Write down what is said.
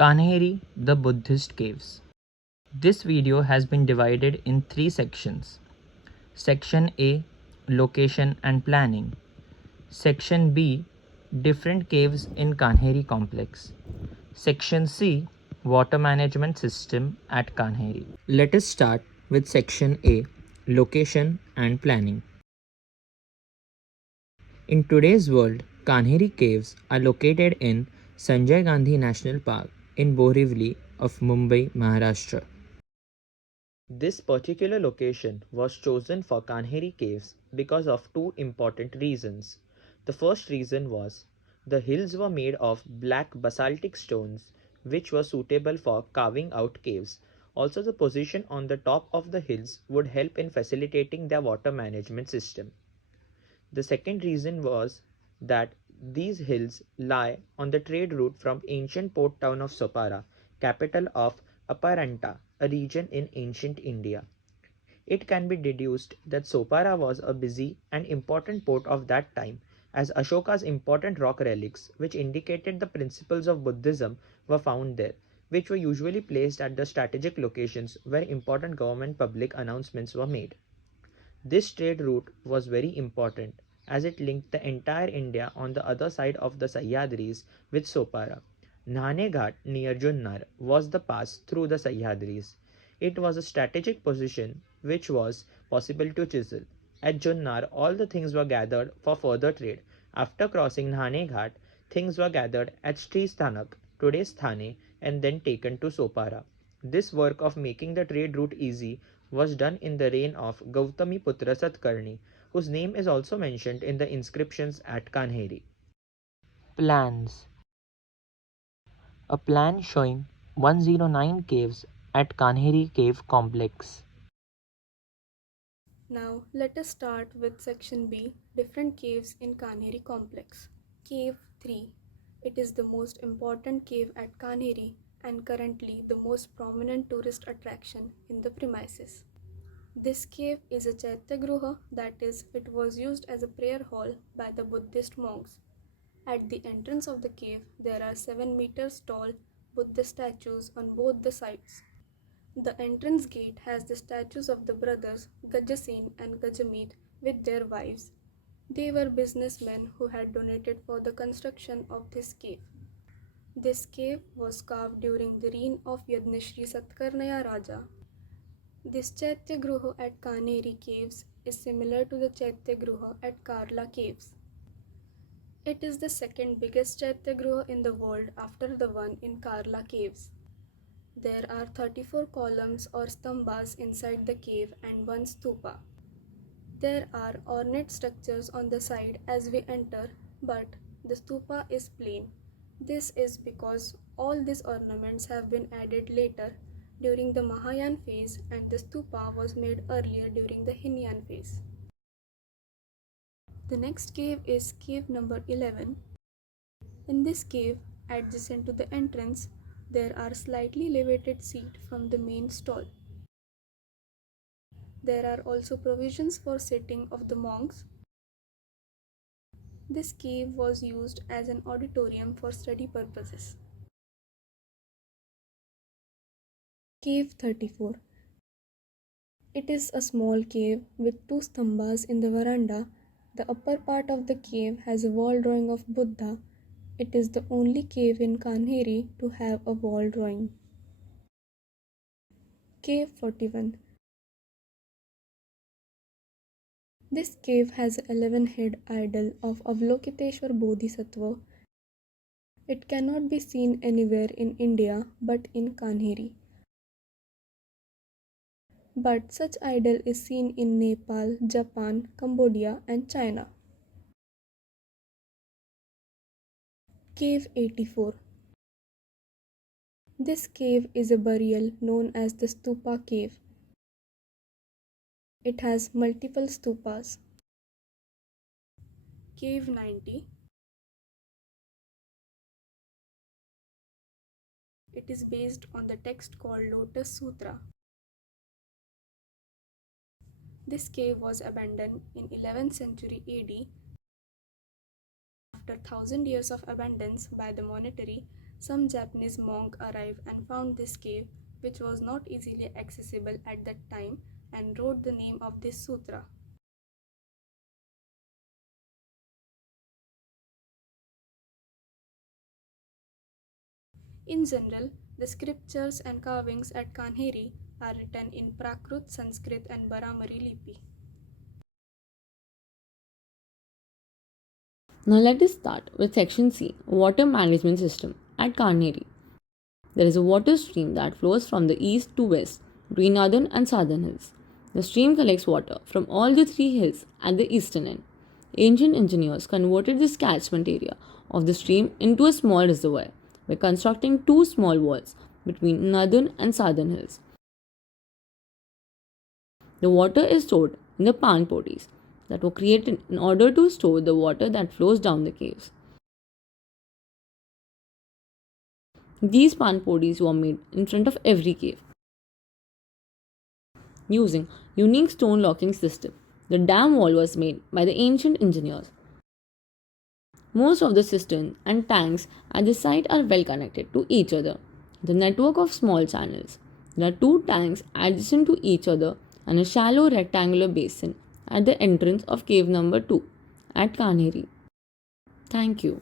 Kanheri, the Buddhist caves. This video has been divided in 3 sections. Section A, location and planning. Section B, different caves in Kanheri complex. Section C, water management system at Kanheri. Let us start with Section A, location and planning. In today's world, Kanheri caves are located in Sanjay Gandhi National Park in Borivali of Mumbai, Maharashtra. This particular location was chosen for Kanheri caves because of two important reasons. The first reason was the hills were made of black basaltic stones which were suitable for carving out caves. Also, the position on the top of the hills would help in facilitating their water management system. The second reason was that these hills lie on the trade route from ancient port town of Sopara, capital of Aparanta, a region in ancient India. It can be deduced that Sopara was a busy and important port of that time, as Ashoka's important rock relics, which indicated the principles of Buddhism, were found there, which were usually placed at the strategic locations where important government public announcements were made. This trade route was very important as it linked the entire India on the other side of the Sahyadris with Sopara. Nahane Ghat near Junnar was the pass through the Sahyadris. It was a strategic position which was possible to chisel. At Junnar, all the things were gathered for further trade. After crossing Nahane Ghat, things were gathered at Sri Sthanak, today's Thane, and then taken to Sopara. This work of making the trade route easy was done in the reign of Gautami Putra Satkarni, whose name is also mentioned in the inscriptions at Kanheri. Plans. A plan showing 109 caves at Kanheri Cave Complex. Now let us start with section B, different caves in Kanheri complex. Cave 3. It is the most important cave at Kanheri and currently the most prominent tourist attraction in the premises. This cave is a Chaitya that is, it was used as a prayer hall by the Buddhist monks. At the entrance of the cave, there are 7 meters tall Buddha statues on both the sides. The entrance gate has the statues of the brothers Gajasen and Gajameet with their wives. They were businessmen who had donated for the construction of this cave. This cave was carved during the reign of Yadnashri Satkarnaya Raja. This Chaitya Gruha at Kanheri Caves is similar to the Chaitya Gruha at Karla Caves. It is the second biggest Chaitya Gruha in the world after the one in Karla Caves. There are 34 columns or stambhas inside the cave and one stupa. There are ornate structures on the side as we enter, but the stupa is plain. This is because all these ornaments have been added later during the Mahayana phase and the stupa was made earlier during the Hinayana phase. The next cave is cave number 11. In this cave, adjacent to the entrance, there are slightly elevated seats from the main stall. There are also provisions for sitting of the monks. This cave was used as an auditorium for study purposes. Cave 34. It is a small cave with 2 stambhas in the veranda. The upper part of the cave has a wall drawing of Buddha. It is the only cave in Kanheri to have a wall drawing. Cave 41. This cave has an 11-head idol of Avalokiteshwar Bodhisattva. It cannot be seen anywhere in India but in Kanheri. But such idol is seen in Nepal, Japan, Cambodia and China. Cave 84. This cave is a burial known as the Stupa Cave. It has multiple stupas. Cave 90. It is based on the text called Lotus Sutra. This cave was abandoned in 11th century AD. After 1000 years of abundance by the monastery, Some Japanese monk arrived and found this cave, which was not easily accessible at that time, and wrote the name of this sutra. In general, the scriptures and carvings at Kanheri are written in Prakrit, Sanskrit, and Baramari Lipi. Now let us start with section C, Water Management System at Kanheri. There is a water stream that flows from the east to west between northern and southern hills. The stream collects water from all the three hills at the eastern end. Ancient engineers converted this catchment area of the stream into a small reservoir by constructing two small walls between northern and southern hills. The water is stored in the pan potties that were created in order to store the water that flows down the caves. These pan potties were made in front of every cave using unique stone locking system. The dam wall was made by the ancient engineers. Most of the cisterns and tanks at the site are well connected to each other. The network of small channels. There are two tanks adjacent to each other and a shallow rectangular basin at the entrance of cave number 2 at Kanheri. Thank you.